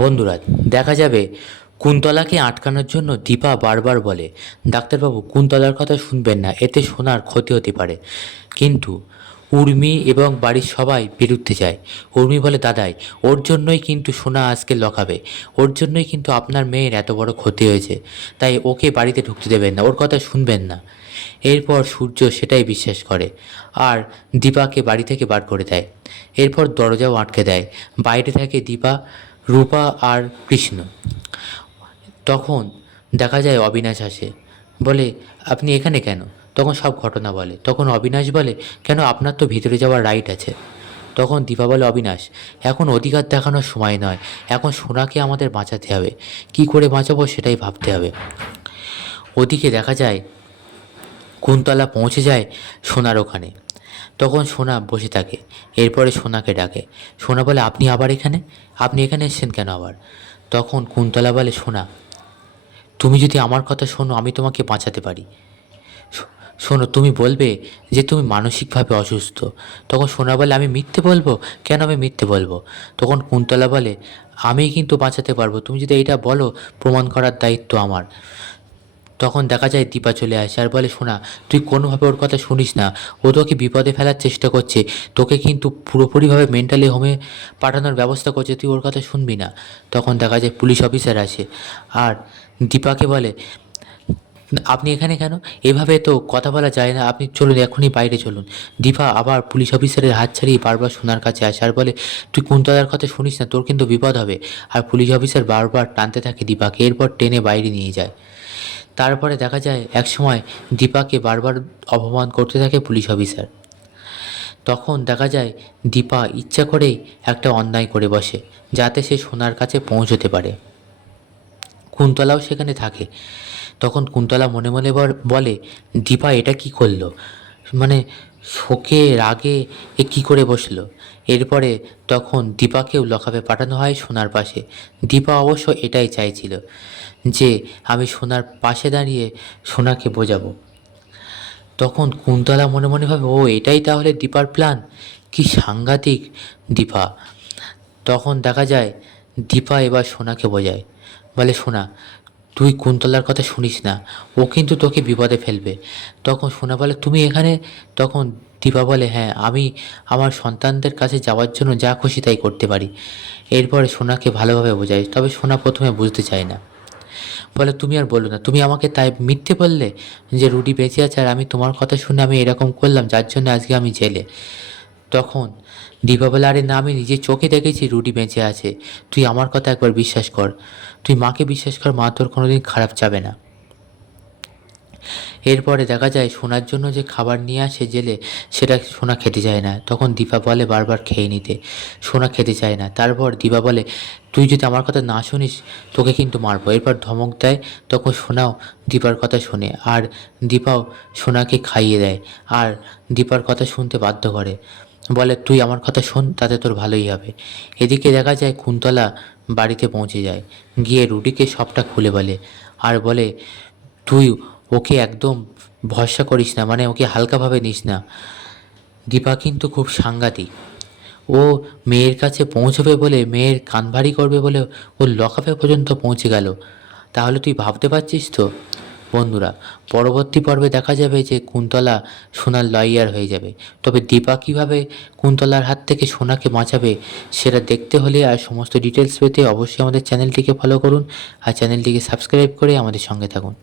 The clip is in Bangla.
বন্ধুরা, দেখা যাবে কুন্তলাকে আটকানোর জন্য দীপা বারবার বলে, ডাক্তারবাবু কুন্তলার কথা শুনবেন না, এতে সোনার ক্ষতি হতে পারে। কিন্তু উর্মি এবং বাড়ির সবাই বিরুদ্ধে যায়। উর্মি বলে, দাদাই ওর জন্যই কিন্তু সোনা আজকে লকাবে, ওর জন্যই কিন্তু আপনার মেয়ের এত বড় ক্ষতি হয়েছে, তাই ওকে বাড়িতে ঢুকতে দেবেন না, ওর কথা শুনবেন না। এরপর সূর্য সেটাই বিশ্বাস করে আর দীপাকে বাড়ি থেকে বার করে দেয়। এরপর দরজাও আটকে দেয়। বাইরে থাকে দীপা, রূপা আর কৃষ্ণ। তখন দেখা যায় অবিনাশ আসে, বলে, আপনি এখানে কেন? তখন সব ঘটনা বলে। তখন অবিনাশ বলে, কেন, আপনার তো ভিতরে যাওয়ার রাইট আছে। তখন দীপা বলে, অবিনাশ এখন অধিকার দেখানোর সময় নয়, এখন সোনাকে আমাদের বাঁচাতে হবে। কি করে বাঁচাবো সেটাই ভাবতে হবে। ওদিকে দেখা যায় কুন্তলা পৌঁছে যায় সোনার ওখানে। তখন সোনা বসে থাকে। এরপরে সোনাকে ডাকে। সোনা বলে, আপনি আবার এখানে? আপনি এখানে এসেছেন কেন আবার? তখন কুন্তলা বলে, সোনা তুমি যদি আমার কথা শোনো আমি তোমাকে বাঁচাতে পারি। শোনো, তুমি বলবে যে তুমি মানসিকভাবে অসুস্থ। তখন সোনা বলে, আমি মিথ্যে বলবো? কেন আমি মিথ্যে বলবো? তখন কুন্তলা বলে, আমি কিন্তু বাঁচাতে পারবো, তুমি যদি এইটা বলো প্রমাণ করার দায়িত্ব আমার। তখন দেখা যায় দীপা চলে আসে আর বলে, শোনা তুই কোনোভাবে ওর কথা শুনিস না, ও তোকে বিপদে ফেলার চেষ্টা করছে, তোকে কিন্তু পুরোপুরিভাবে মেন্টালি হোমে পাঠানোর ব্যবস্থা করছে, তুই ওর কথা শুনবি না। তখন দেখা যায় পুলিশ অফিসার আসে আর দীপাকে বলে, আপনি এখানে কেন? এভাবে তো কথা বলা যায় না, আপনি চলুন এখনই বাইরে চলুন। দীপা আবার পুলিশ অফিসারের হাত ছাড়িয়ে বারবার সোনার কাছে আসে আর বলে, তুই কুন্তলার কথা শুনিস না, তোর কিন্তু বিপদ হবে। আর পুলিশ অফিসার বারবার টানতে থাকে দীপাকে, এরপর টেনে বাইরে নিয়ে যায়। তারপরে দেখা যায় একসময় দীপাকে বারবার অপমান করতে থাকে পুলিশ অফিসার। তখন দেখা যায় দীপা ইচ্ছা করেই একটা অন্যায় করে বসে, যাতে সে সোনার কাছে পৌঁছতে পারে। কুন্তলাও সেখানে থাকে। তখন কুন্তলা মনে মনে বলে, দীপা এটা কি করলো? মানে শোকে রাগে এ কী করে বসলো? এরপরে তখন দীপাকেও লকআপে পাঠানো হয় সোনার পাশে। দীপা অবশ্য এটাই চাইছিল যে আমি সোনার পাশে দাঁড়িয়ে সোনাকে বোঝাবো। তখন কুন্তলা মনে মনে ভাবে, ও এটাই তাহলে দীপার প্ল্যান, কি সাংঘাতিক দীপা। তখন দেখা যায় দীপা এবার সোনাকে বোঝায়, বলে, সোনা তুই কুন্তলার কথা শুনিস না, ও কিন্তু তোকে বিপদে ফেলবে। তখন সোনা বলে, তুমি এখানে? তখন দীপা বলে, হ্যাঁ আমি আমার সন্তানদের কাছে যাওয়ার জন্য যা খুশি তাই করতে পারি। এরপরে সোনাকে ভালোভাবে বোঝায়, তবে সোনা প্রথমে বুঝতে চায় না। বলে, তুমি আর বলো না, তুমি আমাকে তাই মিথ্যে বললে যে রুডি বেঁচে আছে, আর আমি তোমার কথা শুনে আমি এরকম করলাম যার জন্য আজকে আমি জেলে। তখন দীপা বলে, আরে না, আমি নিজের চোখে দেখেছি রুডি বেঁচে আছে, তুই আমার কথা একবার বিশ্বাস কর, তুই মাকে বিশ্বাস কর, মা তোর কোনোদিন খারাপ যাবে না। এরপরে দেখা যায় সোনার জন্য যে খাবার নিয়ে আসে জেলে, সেটা সোনা খেতে চায় না। তখন দীপা বলে বারবার খেয়ে নিতে, সোনা খেতে চায় না। তারপর দীপা বলে, তুই যদি আমার কথা না শুনিস তোকে কিন্তু মারবো। এরপর ধমক দেয়। তখন সোনাও দীপার কথা শোনে আর দীপাও সোনাকে খাইয়ে দেয় আর দীপার কথা শুনতে বাধ্য করে। বলে, তুই আমার কথা শোন, তাতে তোর ভালোই হবে। এদিকে দেখা যায় কুন্তলা বাড়িতে পৌঁছে যায়, গিয়ে রুডিকে সবটা খুলে বলে আর বলে, তুই ওকে একদম ভরসা করিস না, মানে ওকে হালকাভাবে নিস না। দীপা কিন্তু খুব সাংঘাতিক। ও মেয়ের কাছে পৌঁছবে বলে, মেয়ের কান ভারী করবে বলে ও লকআপে পর্যন্ত পৌঁছে গেল। তাহলে তুই ভাবতে পারছিস তো বন্ধুরা, পরবর্তী পর্বে দেখা যাবে যে কুন্তলা সোনার লয়ার হয়ে যাবে। তবে দীপা কীভাবে কুন্তলার হাত থেকে সোনাকে বাঁচাবে সেটা দেখতে হলে আর সমস্ত ডিটেলস পেতে অবশ্যই আমাদের চ্যানেলটিকে ফলো করুন আর চ্যানেলটিকে সাবস্ক্রাইব করে আমাদের সঙ্গে থাকুন।